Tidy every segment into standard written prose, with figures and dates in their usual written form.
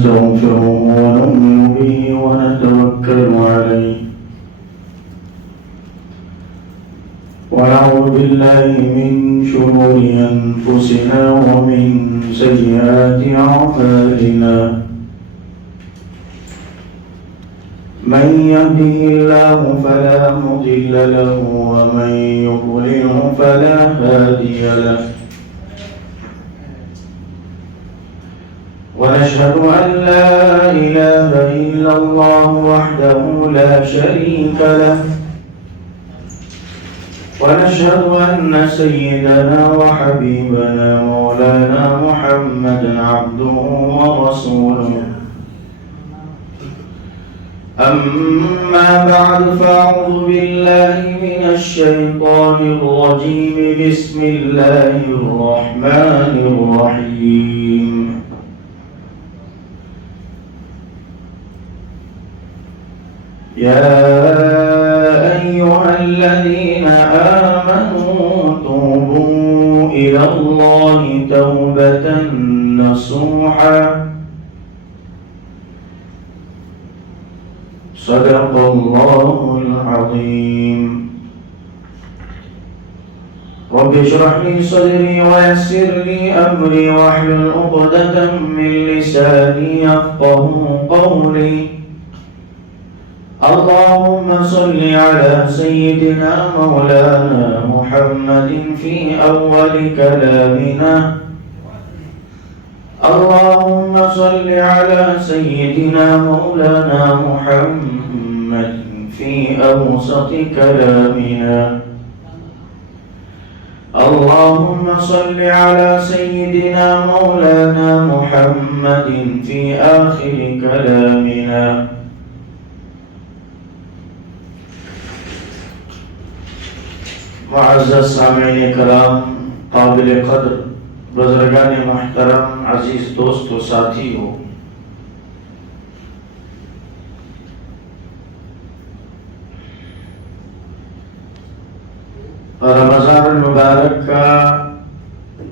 نستغفره ونؤمن به ونتوكل عليه ونعوذ بالله من شرور أنفسنا ومن سيئات أعمالنا من يهده الله فلا مضل له ومن يضلله فلا هادي له ونشهد أن لا إله إلا الله وحده لا شريك له ونشهد أن سيدنا وحبيبنا مولانا محمدا عبده ورسوله أما بعد فأعوذ بالله من الشيطان الرجيم بسم الله الرحمن الرحيم يا أيها الذين آمنوا توبوا إلى الله توبة نصوحا صدق الله العظيم رب اشرح لي صدري ويسر لي أمري واحلل عقدة من لساني يفقهوا قولي اللهم صل على سيدنا مولانا محمد في أول كلامنا اللهم صل على سيدنا مولانا محمد في أوسط كلامنا اللهم صل على سيدنا مولانا محمد في آخر كلامنا معزز سامعین کرام، قابل قدر بزرگان محترم، عزیز دوست و ساتھی ہو، رمضان المبارک کا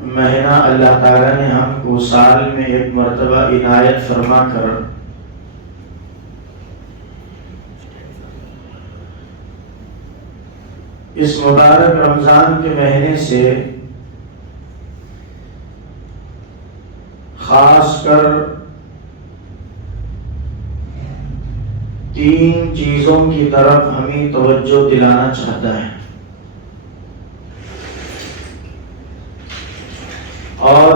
مہینہ اللہ تعالیٰ نے ہم کو سال میں ایک مرتبہ عنایت فرما کر اس مبارک رمضان کے مہینے سے خاص کر 3 چیزوں کی طرف ہمیں توجہ دلانا چاہتا ہے، اور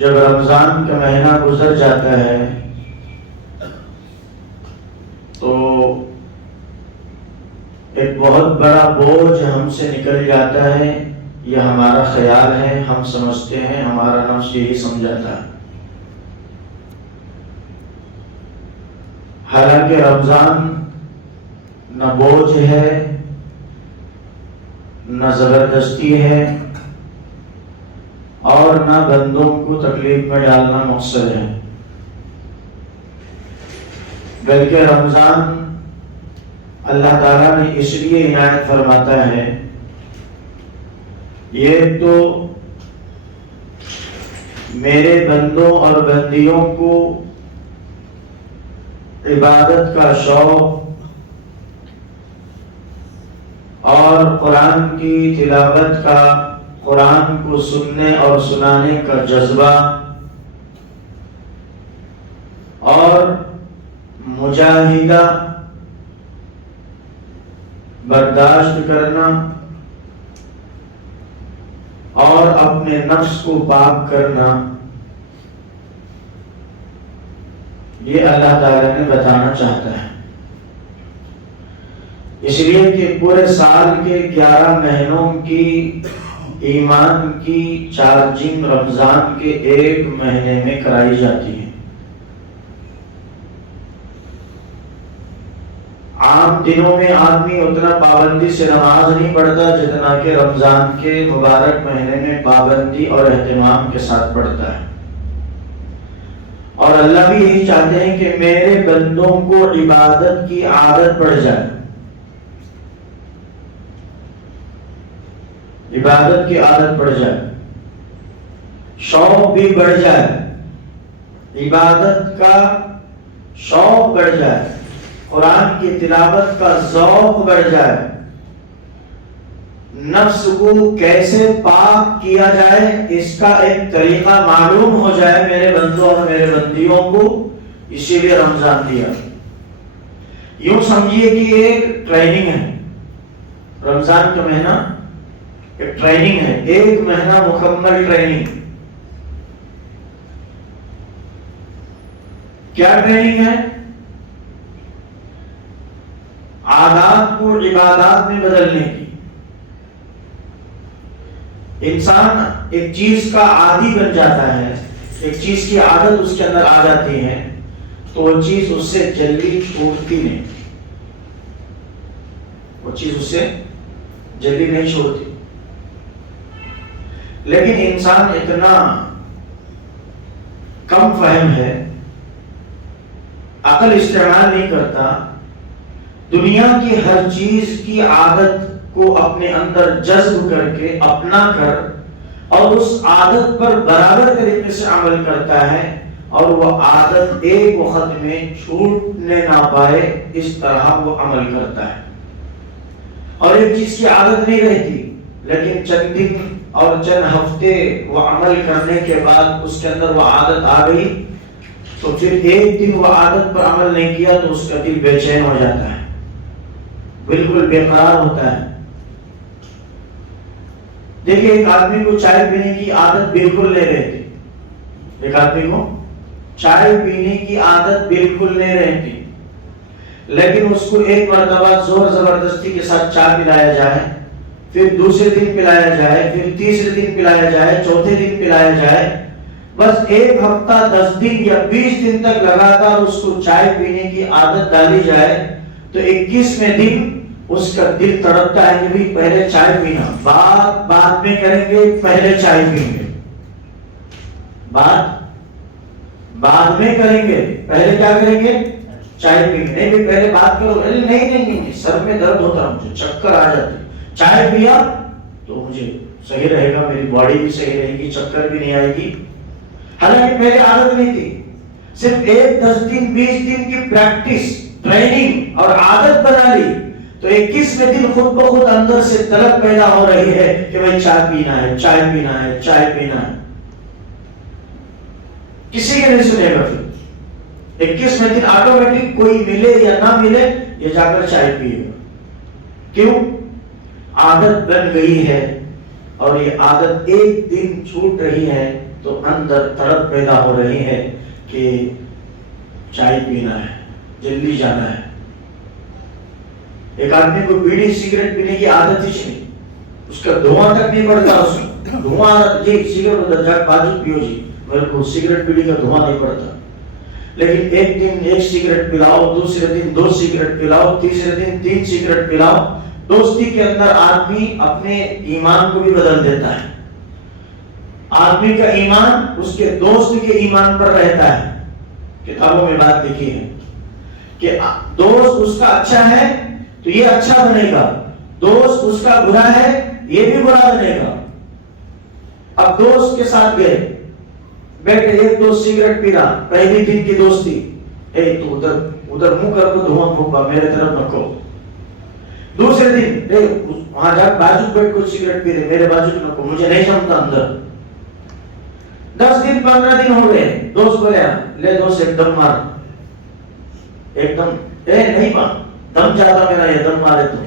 جب رمضان کا مہینہ گزر جاتا ہے تو ایک بہت بڑا بوجھ ہم سے نکل جاتا ہے، یہ ہمارا خیال ہے، ہم سمجھتے ہیں، ہمارا نفس یہی سمجھاتا ہے۔ حالانکہ رمضان نہ بوجھ ہے، نہ زبردستی ہے، اور نہ بندوں کو تکلیف میں ڈالنا مقصد ہے، بلکہ رمضان اللہ تعالیٰ نے اس لیے عنایت فرماتا ہے، یہ تو میرے بندوں اور بندیوں کو عبادت کا شوق اور قرآن کی تلاوت کا، قرآن کو سننے اور سنانے کا جذبہ اور مجاہدہ برداشت کرنا اور اپنے نفس کو پاک کرنا، یہ اللہ تعالیٰ نے بتانا چاہتا ہے۔ اس لیے کہ پورے سال کے 11 مہینوں کی ایمان کی چارجنگ رمضان کے 1 مہینے میں کرائی جاتی ہے۔ عام دنوں میں آدمی اتنا پابندی سے نماز نہیں پڑھتا جتنا کہ رمضان کے مبارک مہینے میں پابندی اور اہتمام کے ساتھ پڑھتا ہے، اور اللہ بھی یہی چاہتے ہیں کہ میرے بندوں کو عبادت کی عادت پڑ جائے، عبادت کی عادت پڑ جائے۔ شوق بھی بڑھ جائے، عبادت کا شوق بڑھ جائے، قرآن کی تلاوت کا ذوق بڑھ جائے، نفس کو کیسے پاک کیا جائے اس کا ایک طریقہ معلوم ہو جائے میرے بندوں اور میرے بندیوں کو، اسی لیے رمضان دیا۔ یوں سمجھیے کہ ایک ٹریننگ ہے، رمضان کا مہینہ ایک ٹریننگ ہے، 1 مہینہ مکمل ٹریننگ۔ کیا ٹریننگ ہے؟ عادات کو عبادات میں بدلنے کی۔ انسان ایک چیز کا عادی بن جاتا ہے، ایک چیز کی عادت اس کے اندر آ جاتی ہے تو وہ چیز اس سے جلدی چھوٹتی نہیں، وہ چیز اس سے جلدی نہیں چھوٹتی۔ لیکن انسان اتنا کم فہم ہے، عقل استعمال نہیں کرتا، دنیا کی ہر چیز کی عادت کو اپنے اندر جذب کر کے اپنا کر اور اس عادت پر برابر طریقے سے عمل کرتا ہے، اور وہ عادت ایک وقت میں چھوٹنے نہ پائے اس طرح وہ عمل کرتا ہے۔ اور ایک چیز کی عادت نہیں رہتی، لیکن چند دن اور چند ہفتے وہ عمل کرنے کے بعد اس کے اندر وہ عادت آ گئی تو پھر ایک دن وہ عادت پر عمل نہیں کیا تو اس کا دل بے چین ہو جاتا ہے، بالکل بے قرار ہوتا ہے۔ دیکھیں ایک آدمی کو چائے پینے کی عادت بالکل نہیں رہتی، ایک آدمی کو چائے پینے کی عادت بالکل نہیں رہتی، لیکن اس کو ایک مرتبہ زور زبردستی کے ساتھ چائے پلایا جائے، پھر دوسرے دن پلایا جائے، پھر تیسرے دن پلایا جائے، چوتھے دن پلایا جائے، بس 1 ہفتہ 10 دن یا 20 دن تک لگاتار اس کو چائے پینے کی عادت ڈالی جائے تو 21ویں دن اس کا دل تڑپتا ہے کہ بھی پہلے چائے پینا، بات بعد میں کریں گے، پہلے چائے پئیں گے، بات بعد میں کریں گے، پہلے کیا کریں گے؟ چائے پئیں گے۔ نہیں پہلے بات کرو، نہیں سر میں درد ہوتا، مجھے چکر آ جاتے، چائے پیا تو مجھے صحیح رہے گا، میری باڈی بھی صحیح رہے گی، چکر بھی نہیں آئے گی۔ حالانکہ پہلے عادت نہیں تھی، صرف 10 دن 20 دن کی پریکٹس ٹریننگ اور عادت بنا لی تو 21ویں دن خود بخود اندر سے طلب پیدا ہو رہی ہے کہ بھائی چائے پینا ہے، چائے پینا ہے، چائے پینا ہے۔ کسی کے نہیں سنے گا، پھر 21ویں دن آٹومیٹک کوئی ملے یا نہ ملے یہ جا کر چائے پیے گا۔ کیوں؟ عادت بن گئی ہے، اور یہ عادت ایک دن چھوٹ رہی ہے تو اندر تڑپ پیدا ہو رہی ہے کہ چائے پینا ہے، جلدی جانا ہے۔ ایک آدمی کو بیڑی سگریٹ پینے کی عادت ہی نہیں، اس کا دھواں تک نہیں پڑتا، اس کو دھواں جی سگریٹ ادھر جا باجو پیو جی، میرے کو سگریٹ بیڑی کا دھواں نہیں پڑتا۔ لیکن ایک دن 1 سگریٹ پلاؤ، دوسرے دن 2 سگریٹ پلاؤ، تیسرے دن 3 سگریٹ پلاؤ، دوستی کے اندر آدمی اپنے ایمان کو بھی بدل دیتا ہے۔ آدمی کا ایمان اس کے دوست کے ایمان پر رہتا ہے۔ کتابوں میں بات لکھی ہے کہ دوست اس کا اچھا ہے تو یہ اچھا بنے گا، دوست اس کا برا ہے یہ بھی برا بنے گا۔ اب دوست کے ساتھ گئے، بیٹھے، ایک دوست سگریٹ پی رہا، پہلی دن کی دوستی، تو ادھر منہ کر کے دھواں پھونکا، میرے طرف رکھو۔ دوسرے دن وہاں جا بازو بیٹھ کو سگریٹ پی رہے، میرے بازو رکھو، مجھے نہیں جمتا اندر۔ 10 دن 15 دن ہو گئے، دوست بولے لے دوست ایک دم مار، ایک دم نہیں مار، دم جاتا میرا، یہ دم مارے تو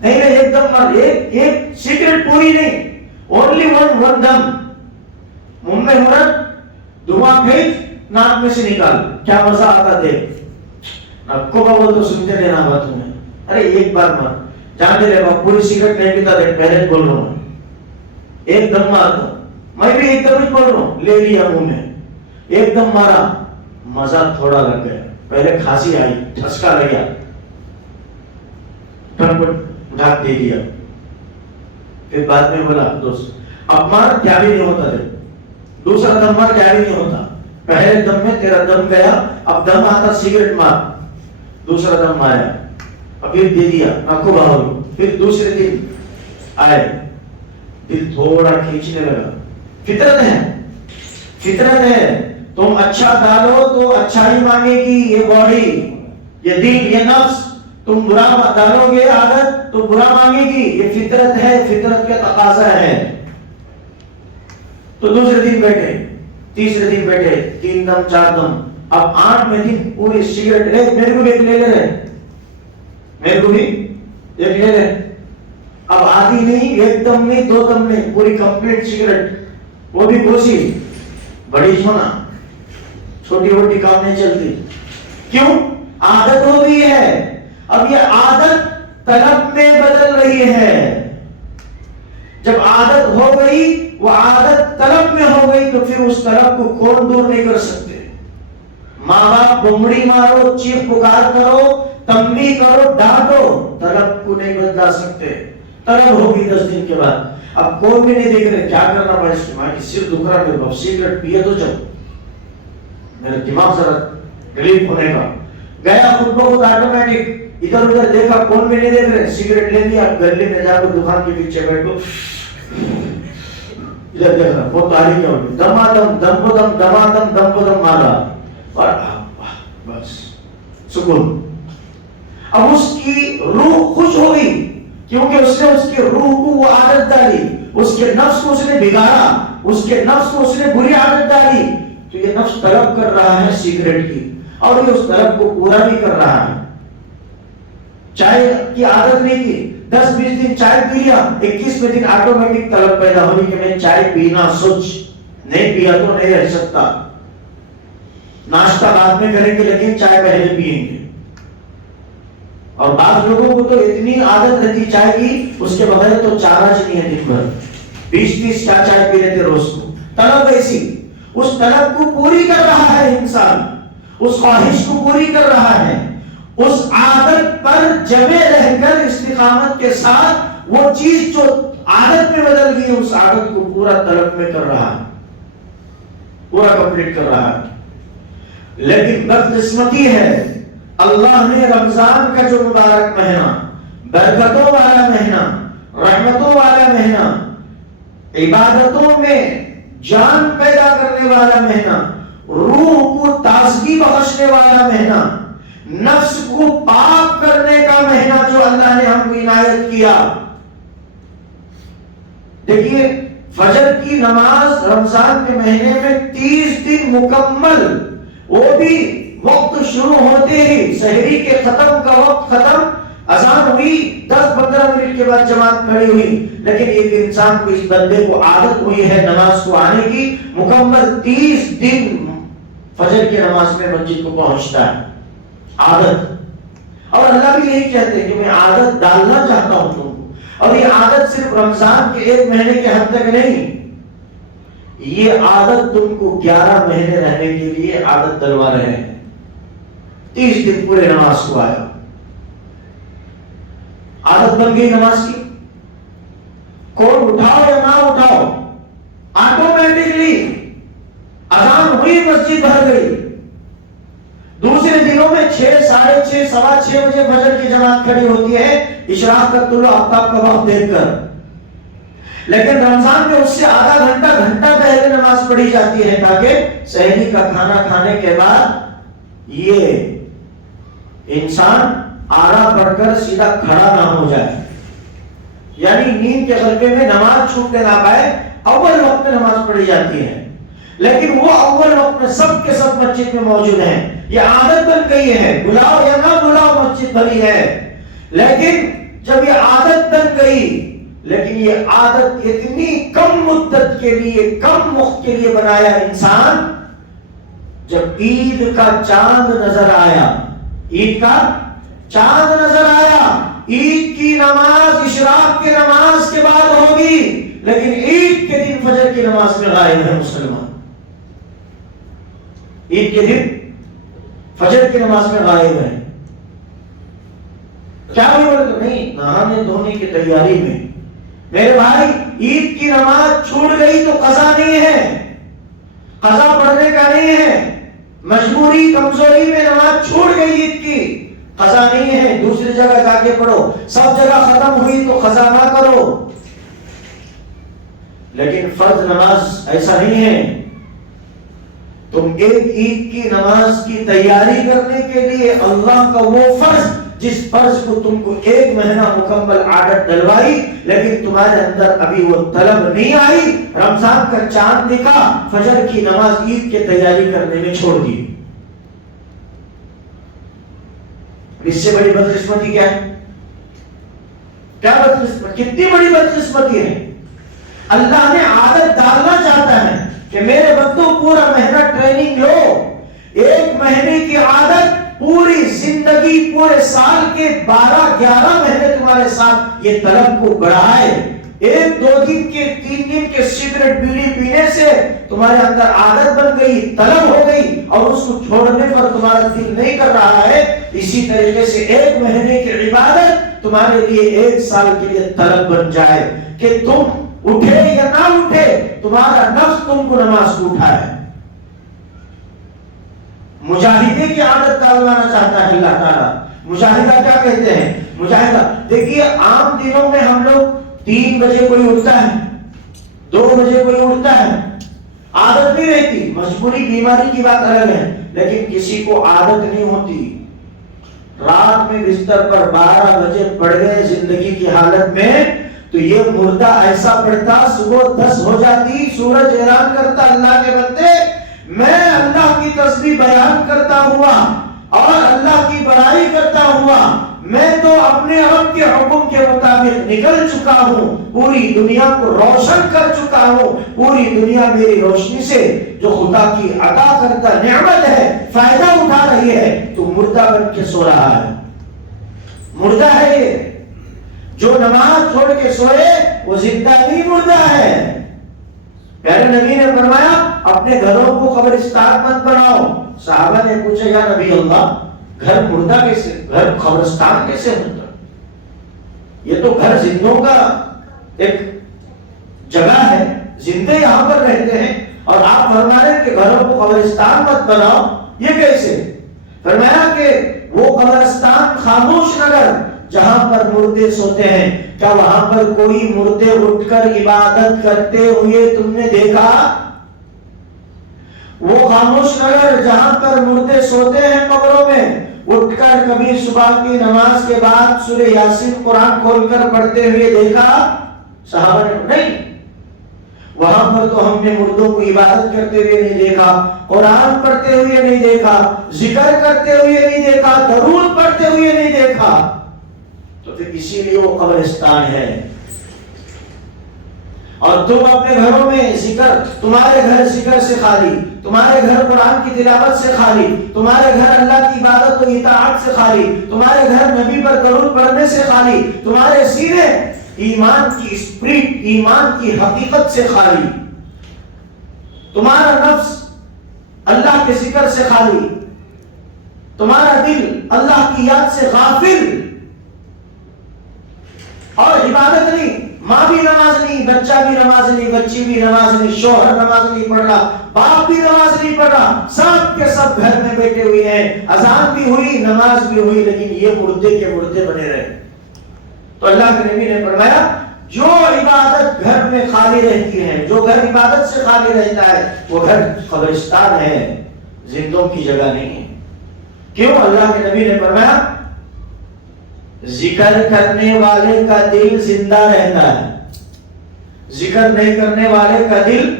نہیں، ایک دم مار، ایک سگریٹ پوری نہیں، اونلی ون دم، منہ میں ہو رہا، دھواں پھینک ناک میں سے نکال، کیا مزہ آتا دیکھ۔ اب کو بابا تو سنتے رہنا بات تمہیں، ارے ایک بار مار، جانتے رہے بابا پوری سگریٹ نہیں پیتا، دیکھ پہلے بول رہا ہوں، ایک دم مارتا، میں بھی ایک دم ہی بول رہا ہوں، لے لیا منہ میں، ایک دم مارا، مزہ تھوڑا لگ گیا، پہلے کھانسی آئی، ٹھسکا لگا، ڈھاک دے دیا، پھر بعد میں بولا دوست اب مار، کیا بھی نہیں ہوتا، دوسرا دم مار، کیا بھی نہیں ہوتا، پہلے دم میں تیرا دم گیا، اب دم آتا سگریٹ مار، دوسرا دم مارا، پھر دے دیا، آنکھوں باہر، پھر دوسرے دن آئے، دل تھوڑا کھینچنے لگا، فطرت ہے، فطرت ہے. تم اچھا ڈالو تو اچھا ہی مانگے گی یہ باڈی، یہ دل، یہ نفس. تم برا ڈالو گے عادت تو برا مانگے گی. یہ فطرت ہے، فطرت کا تقاضا ہے. تو دوسرے دن بیٹھے، تیسرے دن بیٹھے، 3 دم 4 دم، اب 8ویں دن پوری سگریٹ لے. میرے کو بھی ایک لے لے، میرے کو بھی ایک لے لے. اب آدھی نہیں، 1 دم نہیں، 2 دم نہیں، پوری کمپلیٹ سگریٹ. وہ بھی کوسی بڑی سونا، چھوٹی موٹی کام نہیں چلتی. کیوں؟ عادت ہو گئی ہے. اب یہ عادت طلب میں بدل رہی ہے. جب عادت ہو گئی، وہ عادت طلب میں ہو گئی، تو پھر اس طلب کو کون دور نہیں کر سکتے. ماں باپ بمڑی مارو، چیخ پکار کرو، تنبیہ کرو، ڈانٹو، طلب کو نہیں بدلا سکتے. طلب ہوگی 10 دن کے بعد. اب کوئی بھی نہیں دیکھ رہے کیا کرنا پڑے. ماں کی سر دکھ رہا ہے، سگریٹ پیے تو جب میرا دماغ ذرا ریلیف ہونے کا. گیا خود بخود آٹومیٹک. ادھر ادھر دیکھا، کون بھی نہیں دیکھ رہے. سگریٹ لے لیا، گلی میں جا کے دکان کے پیچھے بیٹھو، ادھر دیکھ رہا. وہ تاریخ کیا ہوگی، دمادم دم کو دم، دمادم دم کو دم مارا، اور بس سکون. اب اس کی روح خوش ہو گئی، کیونکہ اس نے اس کی روح کو وہ عادت ڈالی، اس کے نفس کو اس نے بگاڑا، اس کے نفس کو اس نے بری عادت ڈالی. تو یہ نفس طلب کر رہا ہے سگریٹ کی، اور یہ اس طلب کو پورا بھی کر رہا ہے. چائے کی عادت نہیں کی، 10-20 دن چائے پی لیا، 21ویں دن آٹومیٹک طلب پیدا ہوئی کہ میں چائے پینا سوچ. نہیں پیا تو نہیں رہ سکتا. ناشتہ بعد میں کریں گے لیکن چائے پہلے پیئیں گے. اور بعض لوگوں کو تو اتنی عادت رہتی چائے کی، اس کے بغیر تو چارج نہیں ہے. دن بھر 20-30 چائے پی لیتے روز کو. طلب ایسی، اس طلب کو پوری کر رہا ہے انسان، اس خواہش کو پوری کر رہا ہے. اس عادت پر جمے رہ کر استقامت کے ساتھ وہ چیز جو عادت میں بدل گئی، اس عادت کو پورا طلب میں کر رہا ہے، پورا کمپلیٹ کر رہا ہے. لیکن بدقسمتی ہے، اللہ نے رمضان کا جو مبارک مہینہ، برکتوں والا مہینہ، رحمتوں والا مہینہ، عبادتوں میں جان پیدا کرنے والا مہینہ، روح کو تازگی بخشنے والا مہینہ، نفس کو پاک کرنے کا مہینہ جو اللہ نے ہم کو عنایت کیا. دیکھیے فجر کی نماز رمضان کے مہینے میں 30 دن مکمل، وہ بھی وقت شروع ہوتے ہی، سحری کے ختم کا وقت ختم، اذان ہوئی 10-15 منٹ کے بعد جماعت کھڑی ہوئی. لیکن ایک انسان کو، اس بندے کو عادت ہوئی ہے نماز کو آنے کی، مکمل 30 دن فجر کی نماز میں مسجد کو پہنچتا ہے. عادت. اور اللہ بھی یہی کہتے ہیں کہ میں عادت ڈالنا چاہتا ہوں تم کو. اور یہ عادت صرف رمضان کے 1 مہینے کے حد تک نہیں، یہ عادت تم کو 11 مہینے رہنے کے لیے عادت ڈلوا رہے ہیں. 30 دن پورے نماز کو آیا، عادت بن گئی نماز کی. کون اٹھاؤ یا نہ اٹھاؤ، آٹومیٹکلی اذان ہوئی مسجد بھر گئی. دوسرے دنوں میں 6، 6:30، 6:15 بجے فجر کی جماعت کھڑی ہوتی ہے، اشراق کا طلوع آفتاب کا وقت دیکھ کر. لیکن رمضان میں اس سے آدھا گھنٹہ پہلے نماز پڑھی جاتی ہے، تاکہ سحری کا کھانا کھانے کے بعد یہ انسان آرا پڑھ کر سیدھا کھڑا نہ ہو جائے، یعنی نیند کے غلبے میں نماز چھوٹنے نہ پائے. اول وقت میں نماز پڑھی جاتی ہے، لیکن وہ اول وقت میں سب کے سب مسجد میں موجود ہیں. یہ عادت بن گئی ہے، بلاؤ یا نہ بلاؤ مسجد بھری ہے. لیکن جب یہ عادت بن گئی، لیکن یہ عادت اتنی کم مدت کے لیے، کم وقت کے لیے بنایا انسان. جب عید کا چاند نظر آیا، عید کا چاند نظر آیا، عید کی نماز اشراق کی نماز کے بعد ہوگی، لیکن عید کے دن فجر کی نماز میں غائب ہے مسلمان. عید کے دن فجر کی نماز میں غائب ہے. کیا بولے تو نہیں، نہانے دھونے کی تیاری میں. میرے بھائی عید کی نماز چھوٹ گئی تو قضا نہیں ہے، قضا پڑھنے کا نہیں ہے. مجبوری کمزوری میں نماز چھوٹ گئی، عید کی قضا نہیں ہے، دوسری جگہ جا کے پڑھو. سب جگہ ختم ہوئی تو قضا نہ کرو. لیکن فرض نماز ایسا نہیں ہے. تم ایک عید کی نماز کی تیاری کرنے کے لیے اللہ کا وہ فرض جس فرض کو تم کو 1 مہینہ مکمل عادت ڈلوائی، لیکن تمہارے اندر ابھی وہ طلب نہیں آئی، رمضان کا چاند دکھا، فجر کی نماز عید کی تیاری کرنے میں چھوڑ دی۔ اس سے بڑی بدقسمتی کیا ہے؟ کیا بدقسمتی، کتنی بڑی بدقسمتی ہے۔ اللہ نے عادت ڈالنا چاہتا ہے کہ میرے بندوں پورا مہینہ ٹریننگ لو، 1 مہینے کی عادت پوری زندگی، پورے سال کے 12-11 مہینے تمہارے ساتھ یہ طلب کو بڑھائے۔ 1-2 دن کے 3 دن کے سگریٹ بیڑی پینے سے تمہارے اندر عادت بن گئی، طلب ہو گئی، اور اس کو چھوڑنے پر تمہارا دل نہیں کر رہا ہے۔ اسی طریقے سے 1 مہینے کی عبادت تمہارے لیے 1 سال کے لیے طلب بن جائے کہ تم اٹھے یا نہ اٹھے، تمہارا نفس تم کو نماز کو اٹھائے۔ مجاہدے کی عادت ڈالوانا چاہتا ہے اللہ تعالیٰ۔ مجاہدہ کیا کہتے ہیں؟ مجاہدہ دیکھیے، عام دنوں میں ہم لوگ 3 بجے کوئی اٹھتا ہے، 2 بجے کوئی اٹھتا ہے، عادت نہیں رہتی، مجبوری بیماری کی بات الگ ہے، لیکن کسی کو عادت نہیں ہوتی، رات میں بستر پر 12 بجے پڑ گئے زندگی کی حالت میں، تو یہ مردہ ایسا پڑتا، صبح 10 ہو جاتی، سورج اعلان کرتا اللہ کے بندے میں اللہ کی تسبیح بیان کرتا ہوا اور اللہ کی بڑائی کرتا ہوا، میں تو اپنے رب کے حکم کے مطابق نکل چکا ہوں، پوری دنیا کو روشن کر چکا ہوں، پوری دنیا میری روشنی سے جو خدا کی عطا کرتا نعمت ہے فائدہ اٹھا رہی ہے، تو مردہ بن کے سو رہا ہے، مردہ ہے یہ۔ جو نماز چھوڑ کے سوئے وہ زندہ نہیں، مردہ ہے۔ پیارے نبی نے فرمایا اپنے گھروں کو قبرستان مت بناؤ۔ صحابہ نے پوچھا یا نبی اللہ، گھر مردہ کیسے، گھر قبرستان کیسے ہوتا؟ یہ تو گھر زندوں کا ایک جگہ ہے، زندے یہاں پر رہتے ہیں، اور آپ فرما رہے ہیں کہ گھروں کو قبرستان مت بناؤ، یہ کیسے؟ فرمایا کہ وہ قبرستان خاموش نگر جہاں پر مردے سوتے ہیں، کیا وہاں پر کوئی مردے اٹھ کر عبادت کرتے ہوئے تم نے دیکھا؟ وہ خاموش نگر جہاں پر مردے سوتے ہیں قبروں میں، اٹھ کر کبھی صبح کی نماز کے بعد سورہ یاسین قرآن کھول کر پڑھتے ہوئے دیکھا؟ صحابہ نے نہیں، وہاں پر تو ہم نے مردوں کو عبادت کرتے ہوئے نہیں دیکھا، قرآن پڑھتے ہوئے نہیں دیکھا، ذکر کرتے ہوئے نہیں دیکھا، درود پڑھتے ہوئے نہیں دیکھا۔ تو پھر اسی لیے وہ قبرستان ہے۔ اور تم اپنے گھروں میں ذکر، تمہارے گھر ذکر سے خالی، تمہارے گھر قرآن کی تلاوت سے خالی، تمہارے گھر اللہ کی عبادت و اطاعت سے خالی، تمہارے گھر نبی پر درود پڑھنے سے خالی، تمہارے سینے ایمان کی اسپرٹ، ایمان کی حقیقت سے خالی، تمہارا نفس اللہ کے ذکر سے خالی، تمہارا دل اللہ کی یاد سے غافل، اور عبادت نہیں، ماں بھی نماز نہیں، بچہ بھی نماز نہیں، بچی بھی نماز نہیں، شوہر نماز نہیں پڑھ رہا، باپ بھی نماز نہیں پڑھ رہا، سب کے سب گھر میں بیٹھے ہوئے ہیں، اذان بھی ہوئی، نماز بھی ہوئی، لیکن یہ مردے کے مردے بنے رہے۔ تو اللہ کے نبی نے فرمایا جو عبادت گھر میں خالی رہتی ہے، جو گھر عبادت سے خالی رہتا ہے، وہ گھر قبرستان ہے، زندوں کی جگہ نہیں ہے۔ کیوں؟ اللہ کے نبی نے فرمایا ذکر کرنے والے کا دل زندہ رہتا ہے، ذکر نہیں کرنے والے کا دل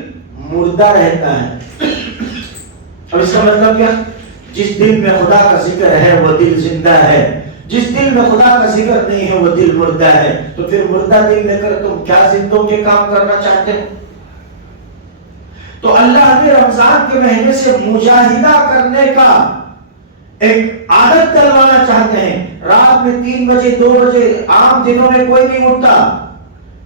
مردہ رہتا ہے۔ اب اس کا مطلب کیا؟ جس دل میں خدا کا ذکر ہے وہ دل زندہ ہے، جس دل میں خدا کا ذکر نہیں ہے وہ دل مردہ ہے۔ تو پھر مردہ دل لے کر تم کیا زندوں کے کام کرنا چاہتے ہو؟ تو اللہ نے رمضان کے مہینے سے مجاہدہ کرنے کا ایک عادت ڈلوانا چاہتے ہیں۔ رات میں 3 بجے 2 بجے عام دنوں میں کوئی نہیں اٹھتا،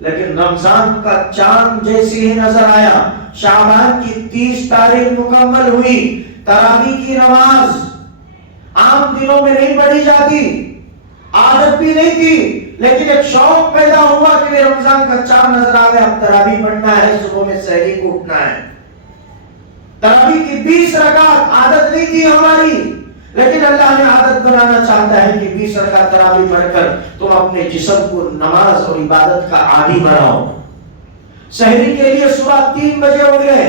لیکن رمضان کا چاند جیسے ہی نظر آیا، شعبان کی 30 تاریخ مکمل ہوئی، تراویح کی نماز عام دنوں میں نہیں پڑھی جاتی، عادت بھی نہیں تھی، لیکن ایک شوق پیدا ہوا کہ رمضان کا چاند نظر آ گیا، اب تراویح پڑھنا ہے، صبح میں سحری کو اٹھنا ہے۔ تراویح کی 20 رکعت عادت نہیں تھی ہماری، لیکن اللہ نے عادت بنانا چاہتا ہے کہ 20 رکعت تراویح پڑھ کر تم اپنے جسم کو نماز اور عبادت کا عادی بناؤ۔ سحری کے لیے صبح 3 بجے اٹھ گئے،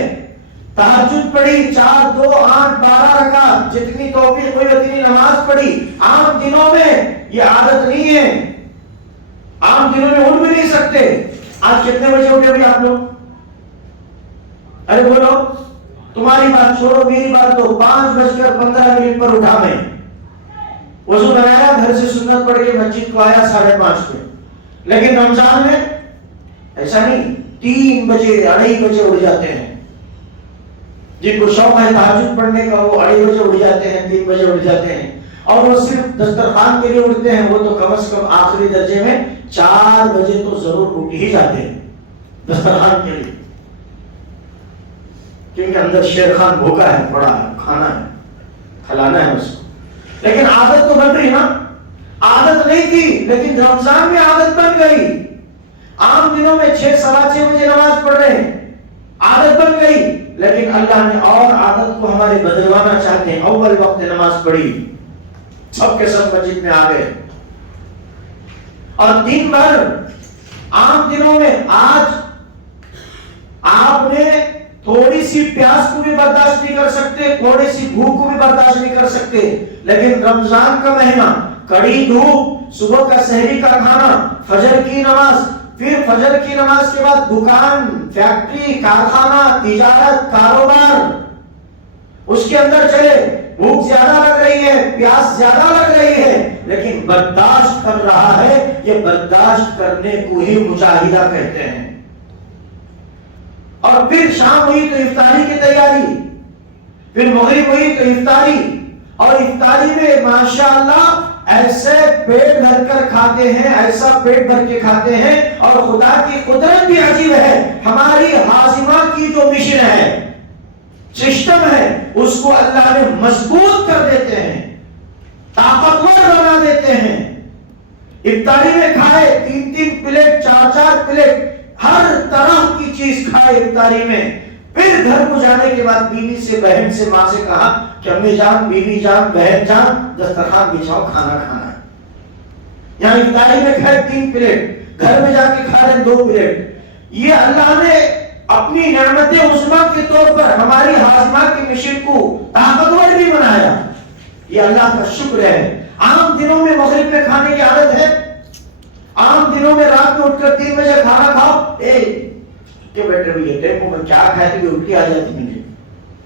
تہجد پڑھی 4 2 8 12 رکعت، جتنی توفیق ہوئی اتنی نماز پڑھی. عام دنوں میں یہ عادت نہیں ہے، عام دنوں میں اٹھ بھی نہیں سکتے. آج کتنے بجے اٹھے بھی آپ لوگ؟ ارے بولو، تمہاری بات چھوڑو میری بات تو 5:15 پر اٹھا میں، وضو بنایا، گھر سے سنت پڑھ کے مسجد کو آیا 5:30 پہ. لیکن رمضان میں ایسا نہیں، 3 بجے 2:30 بجے اٹھ جاتے ہیں. جن کو شوق ہے تہجد پڑھنے کا وہ 2:30 بجے اٹھ جاتے ہیں، 3 بجے اٹھ جاتے ہیں. اور وہ صرف دسترخوان کے لیے اٹھتے ہیں، وہ تو کم از کم آخری درجے میں 4 بجے تو ضرور اٹھ ہی جاتے ہیں دسترخوان کے لیے، کیونکہ اندر شیر خان بھوکا ہے، پڑا ہے، کھانا ہے، کھلانا ہے اس کو. لیکن عادت تو بن رہی نا، عادت نہیں تھی لیکن رمضان میں عادت بن گئی. عام دنوں میں 6 سوا 6 بجے نماز پڑھ رہے ہیں، عادت بن گئی. لیکن اللہ نے اور عادت کو ہمارے بدلوانا چاہتے ہیں. اول وقت نماز پڑھی، سب کے سب مسجد میں آ گئے، اور دن بھر عام دنوں میں آج آپ نے تھوڑی سی پیاس کو بھی برداشت نہیں کر سکتے، تھوڑی سی بھوک کو بھی برداشت نہیں کر سکتے. لیکن رمضان کا مہینہ، کڑی دھوپ، صبح کا سحری کا کھانا، فجر کی نماز، پھر فجر کی نماز کے بعد دکان، فیکٹری، کارخانہ، تجارت، کاروبار، اس کے اندر چلے. بھوک زیادہ لگ رہی ہے، پیاس زیادہ لگ رہی ہے، لیکن برداشت کر رہا ہے. یہ برداشت کرنے کو ہی مجاہدہ کہتے ہیں. اور پھر شام ہوئی تو افطاری کی تیاری، پھر مغرب ہوئی تو افطاری. اور افطاری میں ماشاءاللہ ایسے پیٹ بھر کر کھاتے ہیں، ایسا پیٹ بھر کے کھاتے ہیں. اور خدا کی قدرت بھی عجیب ہے، ہماری ہاضمہ کی جو مشن ہے، سسٹم ہے، اس کو اللہ نے مضبوط کر دیتے ہیں، طاقتور بنا دیتے ہیں. افطاری میں کھائے 3 پلیٹ، 4 پلیٹ، ہر طرح کی چیز کھائے افطاری میں. پھر گھر کو جانے کے بعد بیوی سے، بہن سے، ماں سے کہا کہ امی جان، بیوی جان، بہن جان، دسترخوان بچھاؤ، کھانا کھانا ہے. یہاں افطاری میں کھائے 3 پلیٹ، گھر میں جا کے کھا رہے 2 پلیٹ. یہ اللہ نے اپنی نعمت عظمیٰ کے طور پر ہماری ہاضمہ کی مشین کو طاقتور بھی بنایا. یہ اللہ کا شکر ہے. عام دنوں میں مغرب میں کھانے کی عادت ہے، عام دنوں میں رات میں اٹھ کر 3 بجے کھانا کھاؤ، کہ بیٹھے ہوئے ٹیمپو میں کیا کھائے تھے الٹی آ جاتی مجھے،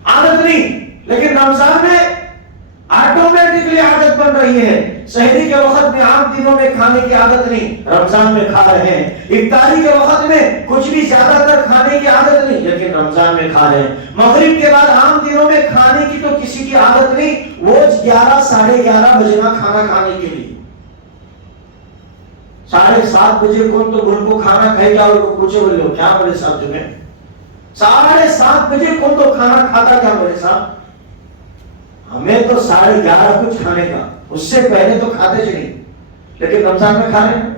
عادت نہیں. لیکن رمضان میں آٹومیٹکلی عادت بن رہی ہے. سحری کے وقت میں عام دنوں میں کھانے کی عادت نہیں، رمضان میں کھا رہے ہیں. افطاری کے وقت میں کچھ بھی زیادہ تر کھانے کی عادت نہیں، لیکن رمضان میں کھا رہے ہیں. مغرب کے بعد عام دنوں میں کھانے کی تو کسی کی عادت نہیں، وہ 11 ساڑھے 11 بجے کھانا کھانے کے لیے. 7:30 بجے کون تو گھر کو کھانا کھائے گا، اور پوچھے بولے ہو کیا میرے ساتھ تمہیں 7:30 بجے کون تو کھانا کھاتا کیا میرے ساتھ؟ ہمیں تو 11:30 کچھ کھانے کا، اس سے پہلے تو کھاتے چلیں. لیکن رمضان میں کھا رہے ہیں،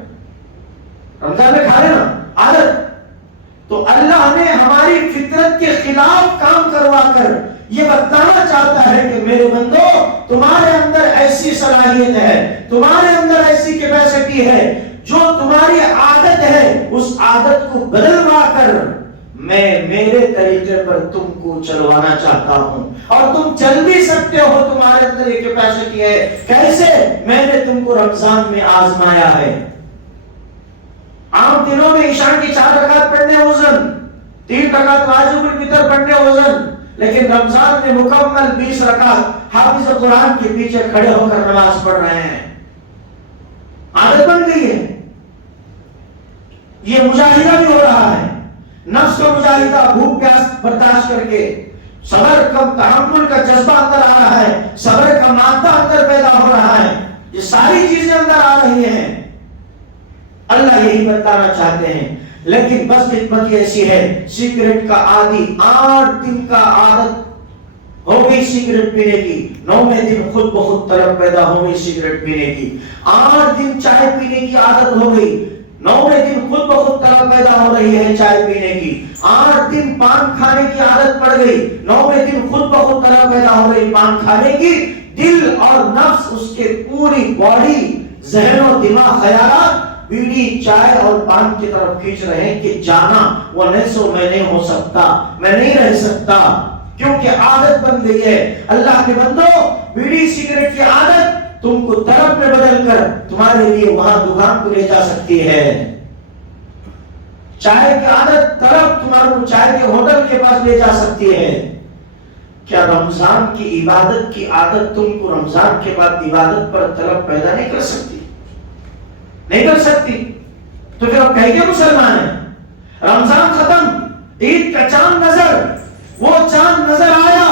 رمضان میں کھا رہے نا، عادت. تو اللہ نے ہماری فطرت کے خلاف کام کروا کر یہ بتانا چاہتا ہے کہ میرے بندو، تمہارے اندر ایسی صلاحیت ہے، تمہارے اندر ایسی کیپیسٹی ہے، جو تمہاری عادت ہے اس عادت کو بدلوا کر میں میرے طریقے پر تم کو چلوانا چاہتا ہوں. اور تم چل بھی سکتے ہو، تمہارے اندر ایک کیپیسٹی ہے. کیسے؟ میں نے تم کو رمضان میں آزمایا ہے. عام دنوں میں عشاء کی 4 رکعت پڑھنے وزن، 3 رکعت واجب الفطر پڑھنے وزن، لیکن رمضان میں مکمل 20 رکعت حافظ قرآن کے پیچھے کھڑے ہو کر نماز پڑھ رہے ہیں. عادت بن گئی ہے. یہ مجاہدہ بھی ہو رہا ہے، نفس کا مجاہدہ، بھوک پیاس برداشت کر کے، صبر کا، تحمل کا جذبہ اندر آ رہا ہے، صبر کا مادہ اندر پیدا ہو رہا ہے. یہ ساری چیزیں اندر آ رہی ہیں. اللہ یہی بتانا چاہتے ہیں. لیکن بس خدمت ایسی ہے، سگریٹ کا عادی 8 دن کا عادت ہو گئی سگریٹ پینے کی، 9ویں دن خود بخود طلب پیدا ہو گئی سگریٹ پینے کی. 8 دن چائے پینے کی عادت ہو گئی، 9ویں دن خود بخود طلب پیدا ہو رہی ہے چائے پینے کی. 8 دن پان کھانے کی عادت پڑ گئی، 9ویں دن خود بخود طلب پیدا ہو رہی پان کھانے کی. دل اور نفس، اس کے پوری باڈی، ذہن و دماغ، خیالات بیڑی، چائے اور پان کی طرف کھینچ رہے ہیں کہ جانا وہ نہیں سو، میں نہیں ہو سکتا، میں نہیں رہ سکتا. کیونکہ عادت بن گئی ہے. اللہ کے بندو، بیڑی سگریٹ کی عادت تم کو طرف میں بدل کر تمہارے لیے وہاں دکان کو لے جا سکتی ہے. چائے کی عادت طرف تمہارے چائے کے ہوٹل کے پاس لے جا سکتی ہے. کیا رمضان کی عبادت کی عادت تم کو رمضان کے بعد عبادت پر طلب پیدا نہیں کر سکتی؟ نہیں کر سکتی. تو پھر اب کہہ کے مسلمان ہیں. رمضان ختم، عید کا چاند نظر، وہ چاند نظر آیا،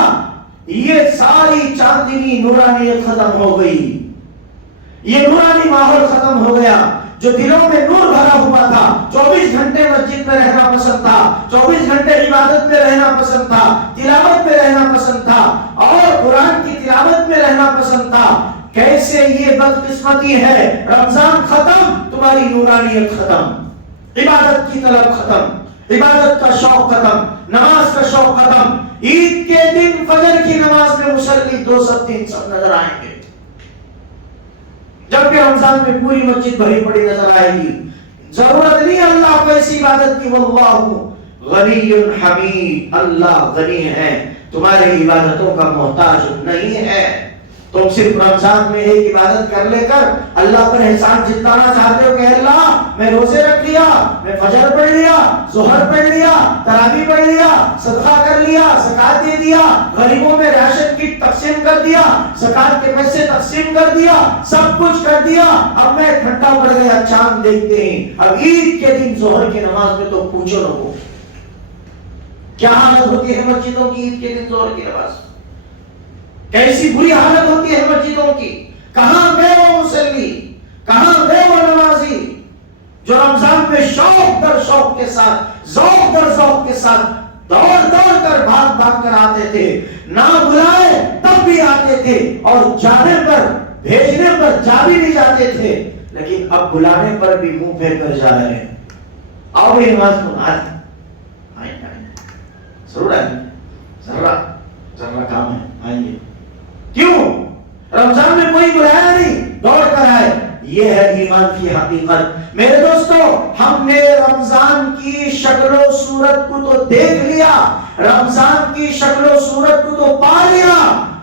یہ ساری چاندنی نورانیت ختم ہو گئی، یہ نورانی ماحول ختم ہو گیا. جو دلوں میں نور بھرا ہوا تھا، 24 گھنٹے مسجد میں رہنا پسند تھا، 24 گھنٹے عبادت میں رہنا پسند تھا، تلاوت میں رہنا پسند تھا، اور قرآن کی تلاوت میں رہنا پسند تھا. کیسے یہ بدقسمتی ہے، رمضان ختم، تمہاری نورانیت ختم، عبادت کی طلب ختم، عبادت کا شوق ختم، نماز کا شوق ختم. عید کے دن فجر کی نماز میں مصلی 2 سب 3 سب نظر آئیں گے، جبکہ رمضان میں پوری مسجد بھری پڑی نظر آئے گی. ضرورت نہیں اللہ کو ایسی عبادت کی. واللہ غنی حمید، اللہ غنی ہے، تمہاری عبادتوں کا محتاج نہیں ہے. تم صرف رمضان میں ایک عبادت کر لے کر اللہ پر احسان جتانا چاہتے ہو کہ اللہ میں روزے رکھ لیا، میں فجر پڑھ لیا، ظہر پڑھ لیا، تراویح پڑھ لیا، صدقہ کر لیا، زکات دے دیا، غریبوں میں راشن کٹ تقسیم کر دیا، زکات کے پیسے تقسیم کر دیا، سب کچھ کر دیا. اب میں گھنٹہ پڑ گیا، چاند دیکھتے ہیں. اب عید کے دن ظہر کی نماز میں تو پوچھو نہ، کیا حالت ہوتی ہے مسجدوں کی عید کے دن ظہر کی نماز؟ کیسی بری حالت ہوتی ہے مسجدوں کی. کہاں گئے وہ مصلی، کہاں گئے وہ نمازی جو رمضان میں شوق در شوق کے ساتھ، ذوق در ذوق کے ساتھ دوڑ دوڑ کر بھاگ بھاگ کر آتے تھے، نہ بلائے تب بھی آتے تھے، اور جانے پر بھیجنے پر جا بھی نہیں جاتے تھے. لیکن اب بلانے پر بھی منہ پھیر کر جا رہے ہیں. آؤ یہ نماز کو آئیں ضرور آئیں، ذرا کام ہے، آئیں گے. کیوں؟ رمضان میں کوئی بلایا نہیں، دوڑ کر آئے. یہ ہے ایمان کی حقیقت. میرے دوستو، ہم نے رمضان کی شکل و صورت کو تو دیکھ لیا، رمضان کی شکل و صورت کو تو پا لیا،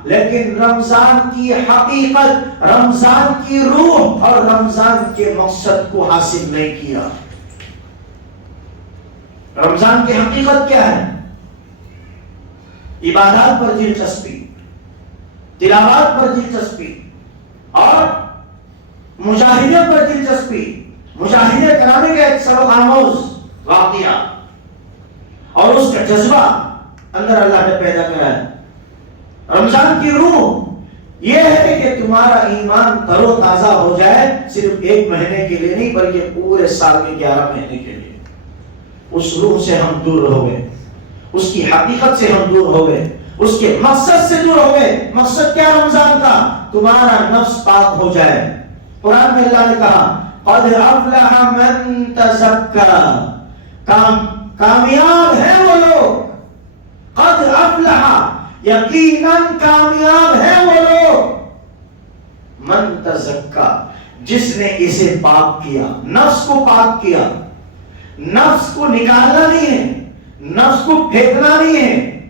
لیکن رمضان کی حقیقت، رمضان کی روح اور رمضان کے مقصد کو حاصل نہیں کیا. رمضان کی حقیقت کیا ہے؟ عبادات پر دلچسپی، تلاوات پر دلچسپی، اور مجاہدے پر دلچسپی، مجاہدے کرانے کا ایک سبق آموز واقعہ اور اس کا جذبہ اندر اللہ نے پیدا کرا ہے. رمضان کی روح یہ ہے کہ تمہارا ایمان تر و تازہ ہو جائے، صرف 1 مہینے کے لیے نہیں بلکہ پورے سال کے 11 مہینے کے لیے. اس روح سے ہم دور ہو گئے، اس کی حقیقت سے ہم دور ہو گئے، اس کے مقصد سے دور ہو گئے. مقصد کیا رمضان کا؟ تمہارا نفس پاک ہو جائے. قرآن میں اللہ نے کہا قد افلح من تزکا، کامیاب ہیں وہ لوگ، قد افلح، یقیناً کامیاب ہیں وہ لوگ، من تزکا، جس نے اسے پاک کیا، نفس کو پاک کیا. نفس کو نکالنا نہیں ہے، نفس کو پھینکنا نہیں ہے،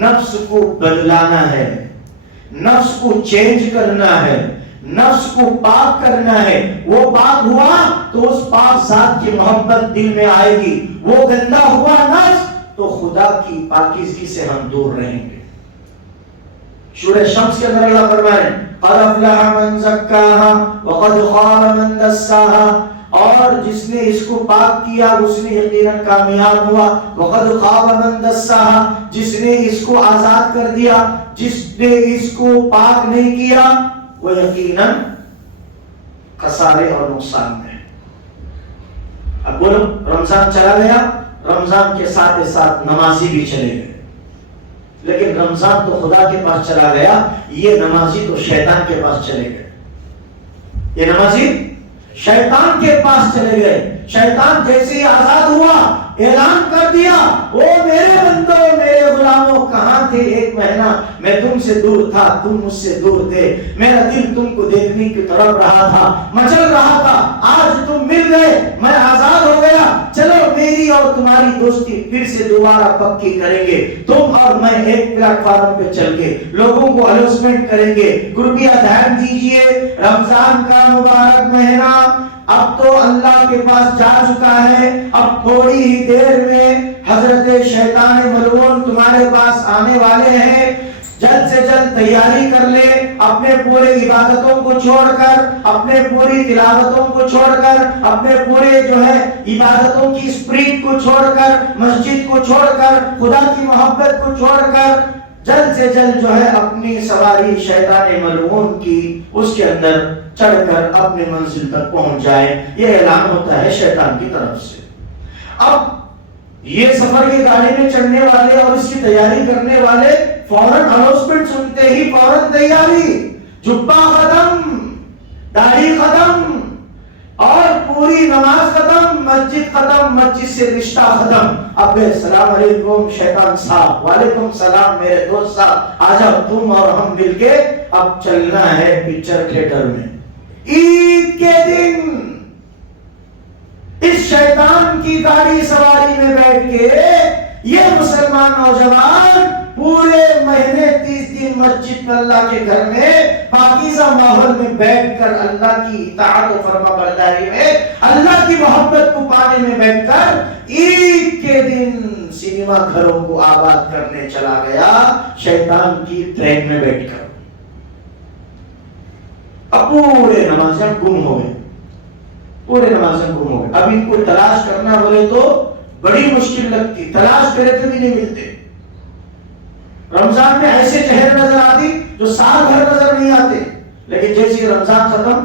نفس کو بدلانا ہے، نفس کو چینج کرنا ہے، نفس کو پاک کرنا ہے. وہ پاک ہوا تو اس پاک ذات کی محبت دل میں آئے گی. وہ گندا ہوا نفس تو خدا کی پاکیزگی سے ہم دور رہیں گے. سورہ شمس کے اندر اللہ فرما رہے ہیں قد افلح من زکاها وقد خاب من دساها، اور جس نے اس کو پاک کیا اس نے یقیناً کامیاب ہوا. وقد خاب من دساها، جس نے اس کو آزاد کر دیا، جس نے اس کو پاک نہیں کیا وہ یقیناً خسارے اور نقصان میں. اب بولو، رمضان چلا گیا، رمضان کے ساتھ ساتھ نمازی بھی چلے گئے. لیکن رمضان تو خدا کے پاس چلا گیا، یہ نمازی تو شیطان کے پاس چلے گئے. یہ نمازی شیطان کے پاس چلے گئے. شیطان جیسے ہی آزاد ہوا اعلان کر دیا، او میرے بندوں میرے غلاموں کہاں تھے؟ 1 مہینہ میں تم سے دور تھا، تم مجھ سے دور تھے، میرا دل تم کو دیکھنے کی طرف رہا تھا، مچل رہا تھا، آج تم مل گئے، میں آزاد ہو گیا، چلو میری اور تمہاری دوستی پھر سے دوبارہ پکی کریں گے، تم اور میں ایک پلیٹ فارم پہ چل کے لوگوں کو اناؤنسمنٹ کریں گے۔ کرپیا دھیان دیجئے، رمضان کا مبارک مہینہ اب تو اللہ کے پاس جا چکا ہے، اب تھوڑی ہی دیر میں حضرت شیطان ملعون تمہارے پاس آنے والے ہیں، جلد سے جلد تیاری کر لے، اپنے پورے عبادتوں کو چھوڑ کر، اپنے پوری تلاوتوں کو چھوڑ کر، اپنے پورے جو ہے عبادتوں کی اسپرٹ کو چھوڑ کر، مسجد کو چھوڑ کر، خدا کی محبت کو چھوڑ کر جلد سے جلد جو ہے اپنی سواری شیطان ملعون کی اس کے اندر چڑھ کر اپنی منزل تک پہنچ جائے۔ یہ اعلان ہوتا ہے شیطان کی طرف سے۔ اب یہ سفر کی گاڑی میں چڑھنے والے اور اس کی تیاری کرنے والے فوراً اناؤنسمنٹ سنتے ہی فوراً تیاری، جبہ ختم، داڑھی ختم اور پوری نماز ختم، مسجد ختم، مسجد سے رشتہ ختم۔ اب السلام علیکم شیطان صاحب، وعلیکم السلام میرے دوست صاحب، آجاؤ تم اور ہم مل کے اب چلنا ہے پکچر تھیٹر میں۔ عید کے دن اس شیطان کی گاڑی سواری میں بیٹھ کے یہ مسلمان نوجوان پورے مہینے 30 دن مسجد میں اللہ کے گھر میں پاکیزہ ماحول میں بیٹھ کر اللہ کی اطاعت و فرما برداری میں اللہ کی محبت کو پانے میں بیٹھ کر عید کے دن سینما گھروں کو آباد کرنے چلا گیا شیطان کی ٹرین میں بیٹھ کر۔ اب پورے نمازیں گم ہو گئے، پورے نمازیں گم ہو گئے۔ اب ان کو تلاش کرنا بولے تو بڑی مشکل لگتی، تلاش کرے تو بھی نہیں ملتے۔ رمضان میں ایسے چہرے نظر آتی جو سال بھر نظر نہیں آتے، لیکن جیسے رمضان ختم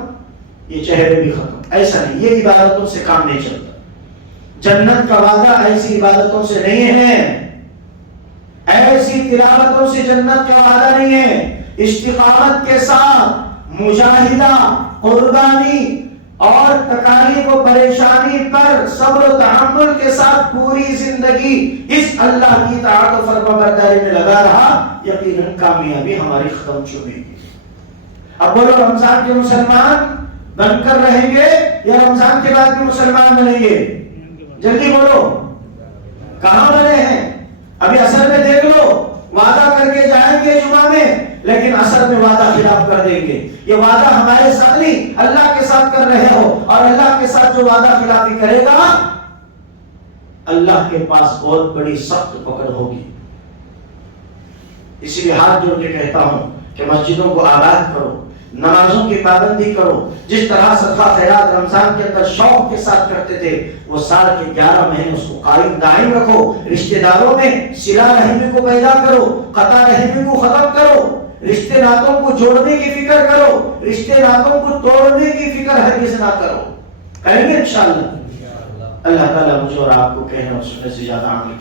یہ چہرے بھی ختم۔ ایسا نہیں، یہ عبادتوں سے کام نہیں چلتا۔ جنت کا وعدہ ایسی عبادتوں سے نہیں ہے، ایسی تلاوتوں سے جنت کا وعدہ نہیں ہے۔ استقامت کے ساتھ مجاہدہ، قربانی اور تکالیف و پریشانی پر صبر و تحمل کے ساتھ پوری زندگی اس اللہ کی اطاعت و فرما برداری میں لگا رہا، یقیناً کامیابی ہماری قدم چومے گی۔ اب بولو رمضان کے مسلمان بن کر رہیں گے یا رمضان کے بعد بھی مسلمان بنیں گے؟ جلدی بولو، کہاں بنے ہیں؟ ابھی اثر میں دیکھ لو، وعدہ کر کے جائیں گے جمعہ میں لیکن اثر میں وعدہ خلاف کر دیں گے۔ یہ وعدہ ہمارے ساتھ نہیں، اللہ کے ساتھ کر رہے ہو، اور اللہ کے ساتھ جو وعدہ خلافی کرے گا اللہ کے پاس بہت بڑی سخت پکڑ ہوگی۔ اسی لیے ہاتھ جوڑ کے کہتا ہوں کہ مسجدوں کو آباد کرو، نمازوں کی پابندی کرو، جس طرح صدقہ خیرات رمضان کے اندر شوق کے ساتھ کرتے تھے وہ سال کے 11 مہینے اس کو قائم دائم رکھو۔ رشتہ داروں میں صلہ رحمی کو پیدا کرو، قطع رحمی کو ختم کرو، رشتے ناتوں کو جوڑنے کی فکر کرو، رشتے ناتوں کو توڑنے کی فکر ہرگز نہ کرو۔ کریں گے انشاءاللہ؟ اللہ تعالیٰ مجھے اور آپ کو کہنے اور سننے سے زیادہ عمل